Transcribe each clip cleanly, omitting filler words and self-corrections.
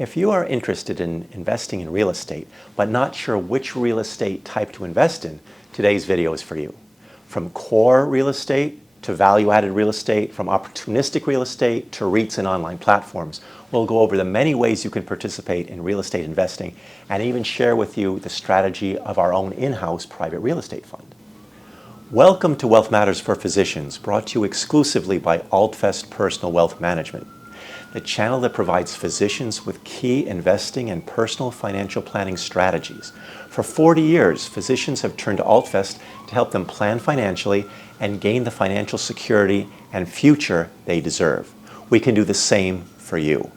If you are interested in investing in real estate, but not sure which real estate type to invest in, today's video is for you. From core real estate to value-added real estate, from opportunistic real estate to REITs and online platforms, we'll go over the many ways you can participate in real estate investing and even share with you the strategy of our own in-house private real estate fund. Welcome to Wealth Matters for Physicians, brought to you exclusively by Altfest Personal Wealth Management, the channel that provides physicians with key investing and personal financial planning strategies. For 40 years, physicians have turned to Altfest to help them plan financially and gain the financial security and future they deserve. We can do the same for you.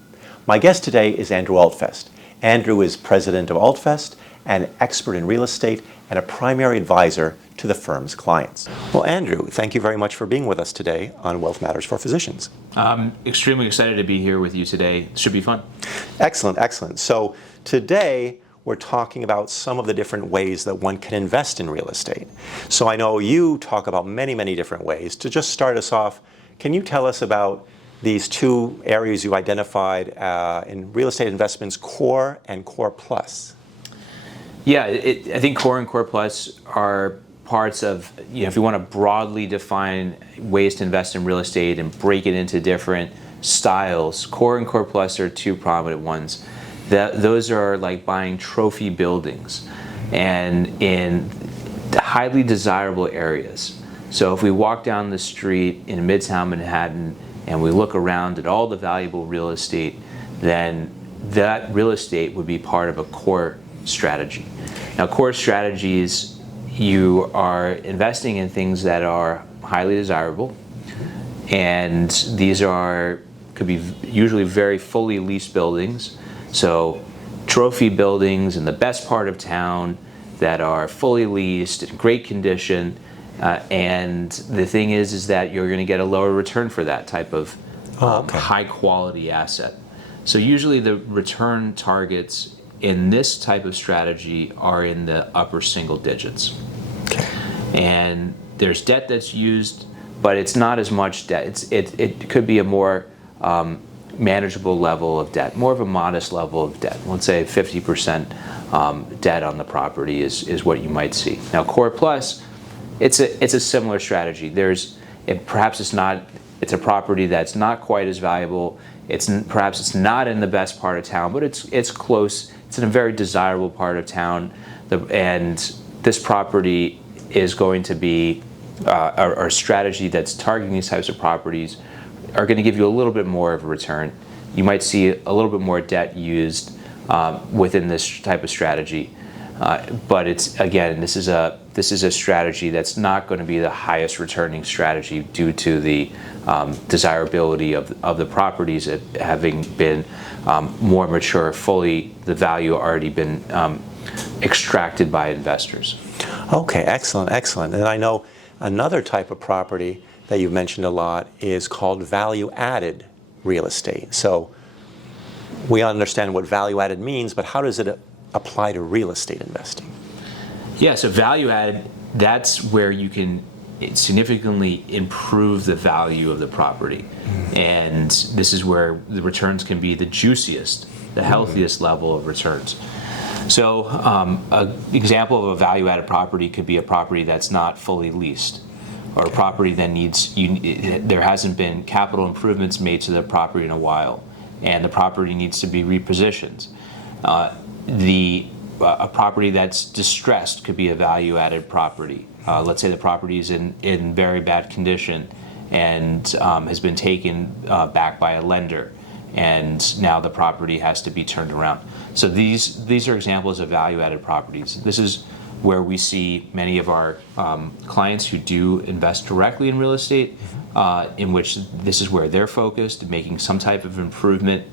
My guest today is Andrew Altfest. Andrew is president of Altfest, an expert in real estate, and a primary advisor to the firm's clients. Well, Andrew, thank you very much for being with us today on Wealth Matters for Physicians. I'm extremely excited to be here with you today. It should be fun. Excellent, excellent. So today we're talking about some of the different ways that one can invest in real estate. So I know you talk about many, many different ways. To just start us off, can you tell us about these two areas you identified in real estate investments, core and core plus? Yeah, I think core and core plus are parts of, if you want to broadly define ways to invest in real estate and break it into different styles, core and core plus are two prominent ones. Those are like buying trophy buildings and in highly desirable areas. So if we walk down the street in Midtown Manhattan and we look around at all the valuable real estate, then that real estate would be part of a core strategy. Now, core strategies, you are investing in things that are highly desirable, and these could be usually very fully leased buildings. So trophy buildings in the best part of town that are fully leased, in great condition, and the thing is that you're going to get a lower return for that type of high quality asset. So usually the return targets in this type of strategy are in the upper single digits. Okay. And there's debt that's used, but it's not as much debt. It could be a more manageable level of debt, more of a modest level of debt. Let's say 50% debt on the property is what you might see. Now, core plus, it's a similar strategy. It's a property that's not quite as valuable. Perhaps it's not in the best part of town, but it's close. It's in a very desirable part of town, and this property is going to be our strategy that's targeting these types of properties are going to give you a little bit more of a return. You might see a little bit more debt used within this type of strategy, but this is a strategy that's not going to be the highest returning strategy due to the desirability of the properties having been more mature, the value already been extracted by investors. Okay, excellent, excellent. And I know another type of property that you've mentioned a lot is called value-added real estate. So we understand what value-added means, but how does it apply to real estate investing? Yeah, so value-added, that's where you can significantly improve the value of the property. And this is where the returns can be the juiciest, the healthiest level of returns. So an example of a value-added property could be a property that's not fully leased, or a property that there hasn't been capital improvements made to the property in a while, and the property needs to be repositioned. A property that's distressed could be a value-added property. Let's say the property is in very bad condition and has been taken back by a lender, and now the property has to be turned around. So these are examples of value-added properties. This is where we see many of our clients who do invest directly in real estate, in which this is where they're focused, making some type of improvement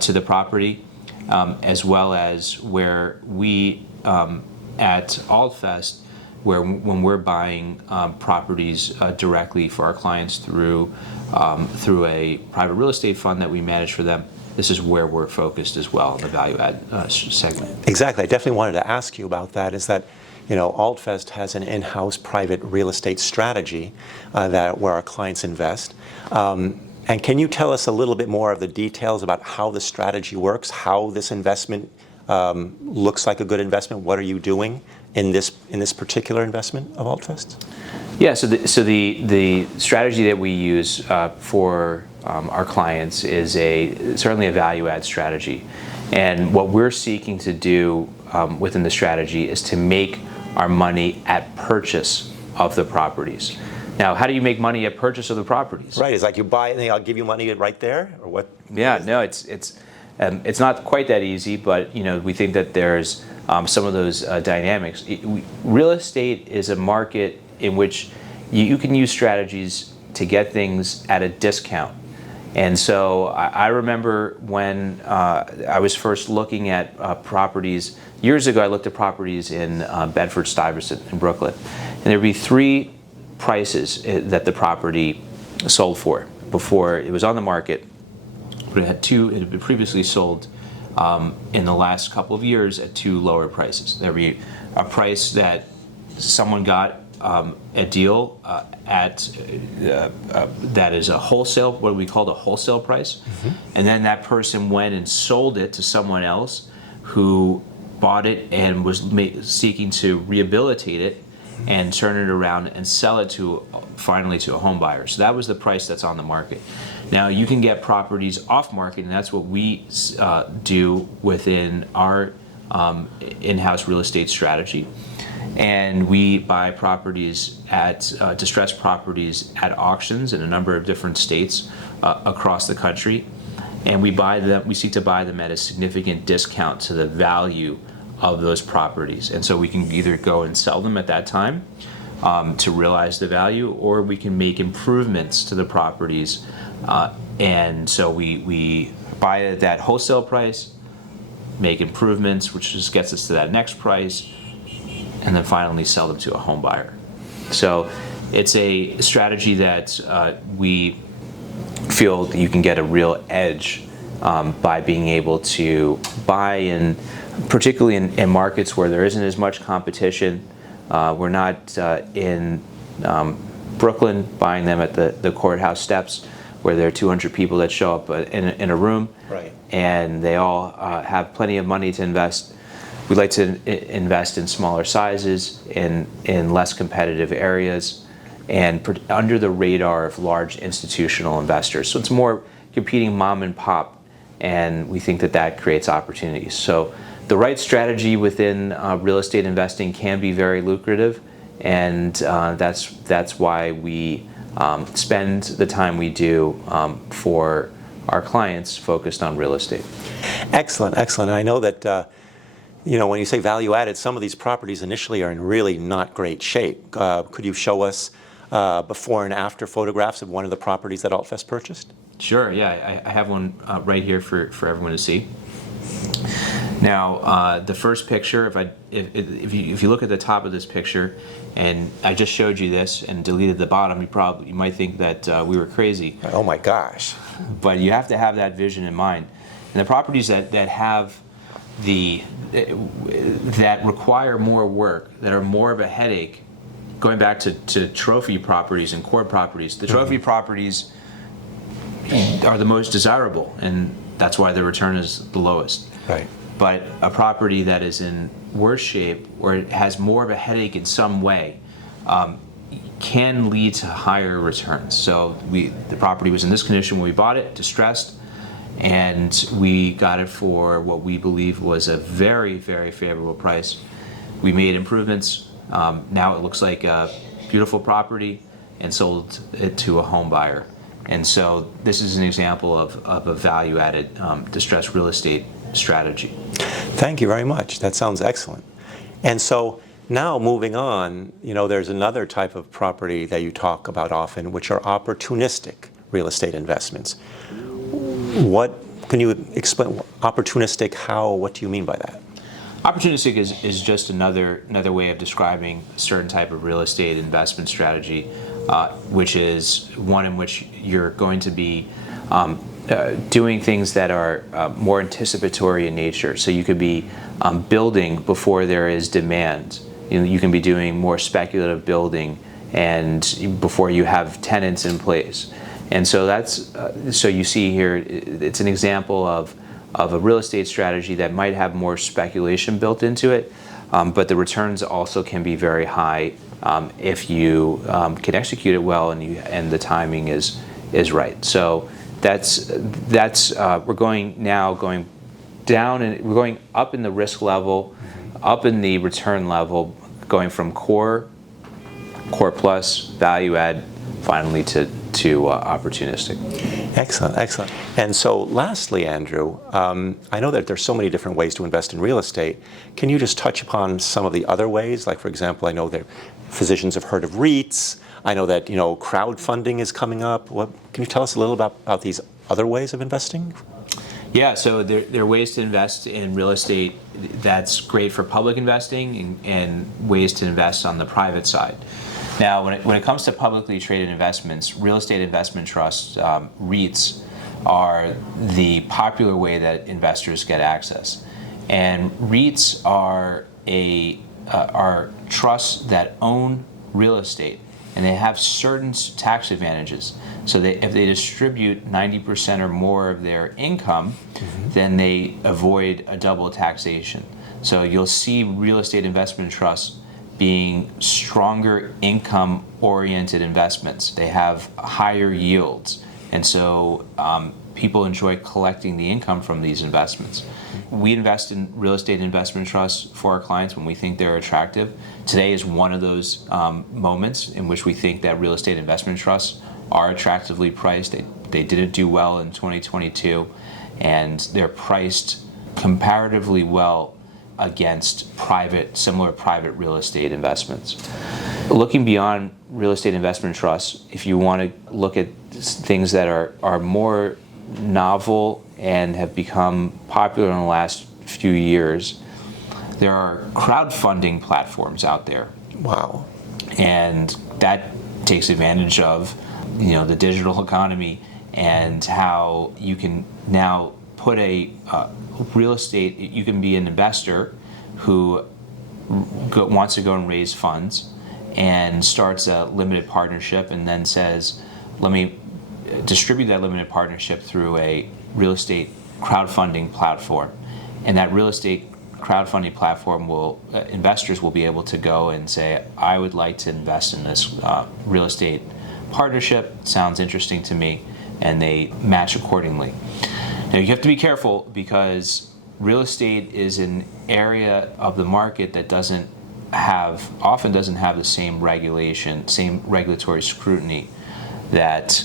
to the property, as well as where we at Altfest, when we're buying properties directly for our clients through a private real estate fund that we manage for them, this is where we're focused as well in the value add segment. Exactly. I definitely wanted to ask you about that. Is that, Altfest has an in-house private real estate strategy where our clients invest. And can you tell us a little bit more of the details about how the strategy works, how this investment looks like a good investment? What are you doing in this particular investment of Altfest? Yeah, so the strategy that we use for our clients is certainly a value add strategy. And what we're seeking to do within the strategy is to make our money at purchase of the properties. Now, how do you make money at purchase of the properties? Right, it's like you buy it and I'll give you money right there, or what? Yeah, no, it's not quite that easy, but we think that there's some of those dynamics. Real estate is a market in which you can use strategies to get things at a discount. And so I remember when I was first looking at properties, years ago I looked at properties in Bedford-Stuyvesant in Brooklyn. And there'd be three prices that the property sold for before it was on the market. But it had been previously sold in the last couple of years at two lower prices. There'd be a price that someone got a deal at that is a wholesale, what we call a wholesale price, and then that person went and sold it to someone else who bought it and was seeking to rehabilitate it and turn it around and sell it finally to a home buyer. So that was the price that's on the market. Now you can get properties off market, and that's what we do within our in-house real estate strategy. And we buy properties distressed properties at auctions in a number of different states across the country, and we seek to buy them at a significant discount to the value of those properties. And so we can either go and sell them at that time to realize the value, or we can make improvements to the properties. And so we buy it at that wholesale price, make improvements, which just gets us to that next price, and then finally sell them to a home buyer. So it's a strategy that we feel that you can get a real edge by being able to buy in, particularly in markets where there isn't as much competition. We're not in Brooklyn buying them at the courthouse steps where there are 200 people that show up in a room, right, and they all have plenty of money to invest. We like to invest in smaller sizes, in less competitive areas, and under the radar of large institutional investors. So it's more competing mom and pop, and we think that creates opportunities. So the right strategy within real estate investing can be very lucrative, and that's why we spend the time we do for our clients focused on real estate. Excellent, excellent. And I know that when you say value added, some of these properties initially are in really not great shape. Could you show us before and after photographs of one of the properties that Altfest purchased? Sure, yeah, I have one right here for everyone to see. Now, the first picture, if you look at the top of this picture, and I just showed you this and deleted the bottom, you might think that we were crazy. Oh my gosh! But you have to have that vision in mind. And the properties that have that require more work, that are more of a headache, going back to trophy properties and core properties, the trophy properties are the most desirable, and that's why the return is the lowest. Right. But a property that is in worse shape, or it has more of a headache in some way, can lead to higher returns. So the property was in this condition when we bought it, distressed, and we got it for what we believe was a very, very favorable price. We made improvements. Now it looks like a beautiful property, and sold it to a home buyer. And so this is an example of a value-added distressed real estate strategy. Thank you very much. That sounds excellent. And so now moving on, there's another type of property that you talk about often, which are opportunistic real estate investments. What can you explain? Opportunistic, how? What do you mean by that? Opportunistic is just another way of describing a certain type of real estate investment strategy, which is one in which you're going to be doing things that are more anticipatory in nature. So you could be building before there is demand. You can be doing more speculative building and before you have tenants in place. And so that's, so you see here, it's an example of a real estate strategy that might have more speculation built into it, but the returns also can be very high if you can execute it well and the timing is right. So that's we're going down, and we're going up in the risk level, up in the return level, going from core plus, value add, finally to opportunistic. Excellent, excellent. And so lastly, Andrew, I know that there's so many different ways to invest in real estate. Can you just touch upon some of the other ways? Like, for example, I know that physicians have heard of REITs. I know that, crowdfunding is coming up. Can you tell us a little about these other ways of investing? Yeah, so there are ways to invest in real estate that's great for public investing and ways to invest on the private side. Now, when it comes to publicly traded investments, real estate investment trusts, REITs, are the popular way that investors get access. And REITs are trusts that own real estate, and they have certain tax advantages. So if they distribute 90% or more of their income, then they avoid a double taxation. So you'll see real estate investment trusts being stronger income-oriented investments. They have higher yields, and so people enjoy collecting the income from these investments. We invest in real estate investment trusts for our clients when we think they're attractive. Today is one of those moments in which we think that real estate investment trusts are attractively priced. They didn't do well in 2022, and they're priced comparatively well against similar private real estate investments. Looking beyond real estate investment trusts, if you want to look at things that are more novel and have become popular in the last few years, there are crowdfunding platforms out there. Wow. And that takes advantage of the digital economy and how you can now put a real estate, you can be an investor who wants to go and raise funds and starts a limited partnership and then says, let me distribute that limited partnership through a real estate crowdfunding platform. And that real estate crowdfunding platform investors will be able to go and say, I would like to invest in this real estate partnership, sounds interesting to me, and they match accordingly. Now you have to be careful because real estate is an area of the market that often doesn't have the same regulatory scrutiny that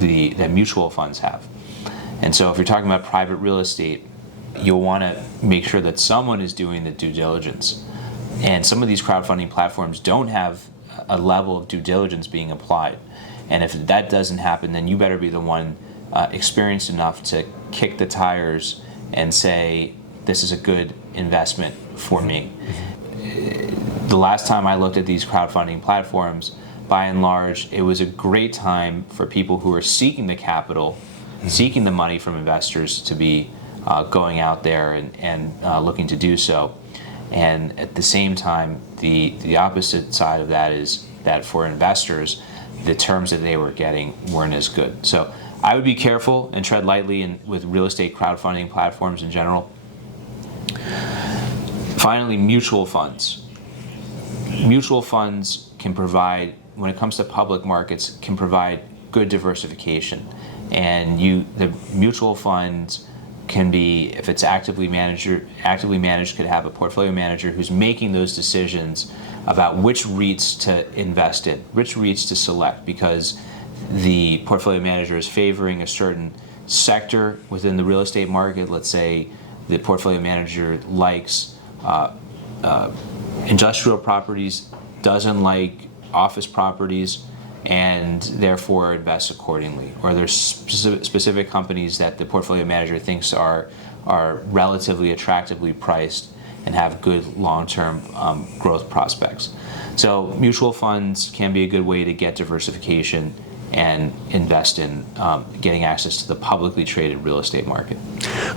mutual funds have. And so if you're talking about private real estate, you'll want to make sure that someone is doing the due diligence. And some of these crowdfunding platforms don't have a level of due diligence being applied. And if that doesn't happen, then you better be the one experienced enough to kick the tires and say, this is a good investment for me. The last time I looked at these crowdfunding platforms, by and large, it was a great time for people who are seeking the capital, seeking the money from investors to be going out there and looking to do so. And at the same time, the opposite side of that is that for investors, the terms that they were getting weren't as good. So I would be careful and tread lightly with real estate crowdfunding platforms in general. Finally, mutual funds. Mutual funds can provide, when it comes to public markets, can provide good diversification. And the mutual funds can be, if it's actively managed, could have a portfolio manager who's making those decisions about which REITs to invest in, which REITs to select, because the portfolio manager is favoring a certain sector within the real estate market. Let's say the portfolio manager likes industrial properties, doesn't like office properties, and therefore invests accordingly. Or there's specific companies that the portfolio manager thinks are relatively attractively priced and have good long-term growth prospects. So mutual funds can be a good way to get diversification and invest in getting access to the publicly traded real estate market.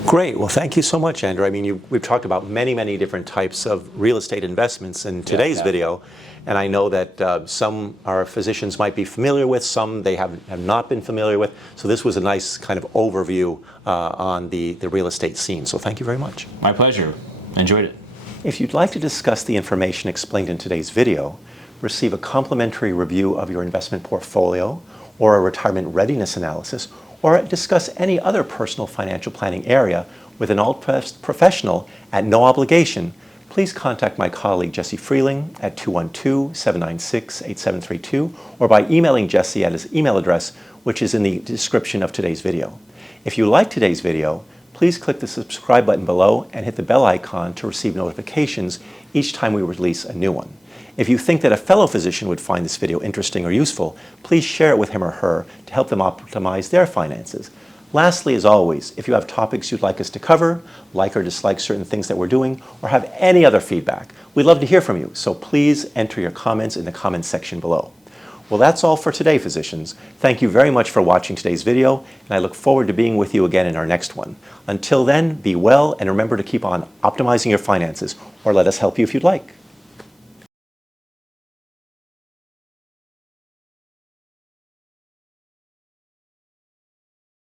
Great. Well, thank you so much, Andrew. I mean, we've talked about many, many different types of real estate investments in today's video, And I know that some our physicians might be familiar with, some they have not been familiar with. So this was a nice kind of overview on the real estate scene. So thank you very much. My pleasure. Enjoyed it. If you'd like to discuss the information explained in today's video, receive a complimentary review of your investment portfolio, or a retirement readiness analysis, or discuss any other personal financial planning area with an Altfest professional at no obligation, please contact my colleague Jesse Freeling at 212-796-8732 or by emailing Jesse at his email address, which is in the description of today's video. If you like today's video, please click the subscribe button below and hit the bell icon to receive notifications each time we release a new one. If you think that a fellow physician would find this video interesting or useful, please share it with him or her to help them optimize their finances. Lastly, as always, if you have topics you'd like us to cover, like or dislike certain things that we're doing, or have any other feedback, we'd love to hear from you, so please enter your comments in the comments section below. Well, that's all for today, physicians. Thank you very much for watching today's video, and I look forward to being with you again in our next one. Until then, be well, and remember to keep on optimizing your finances, or let us help you if you'd like.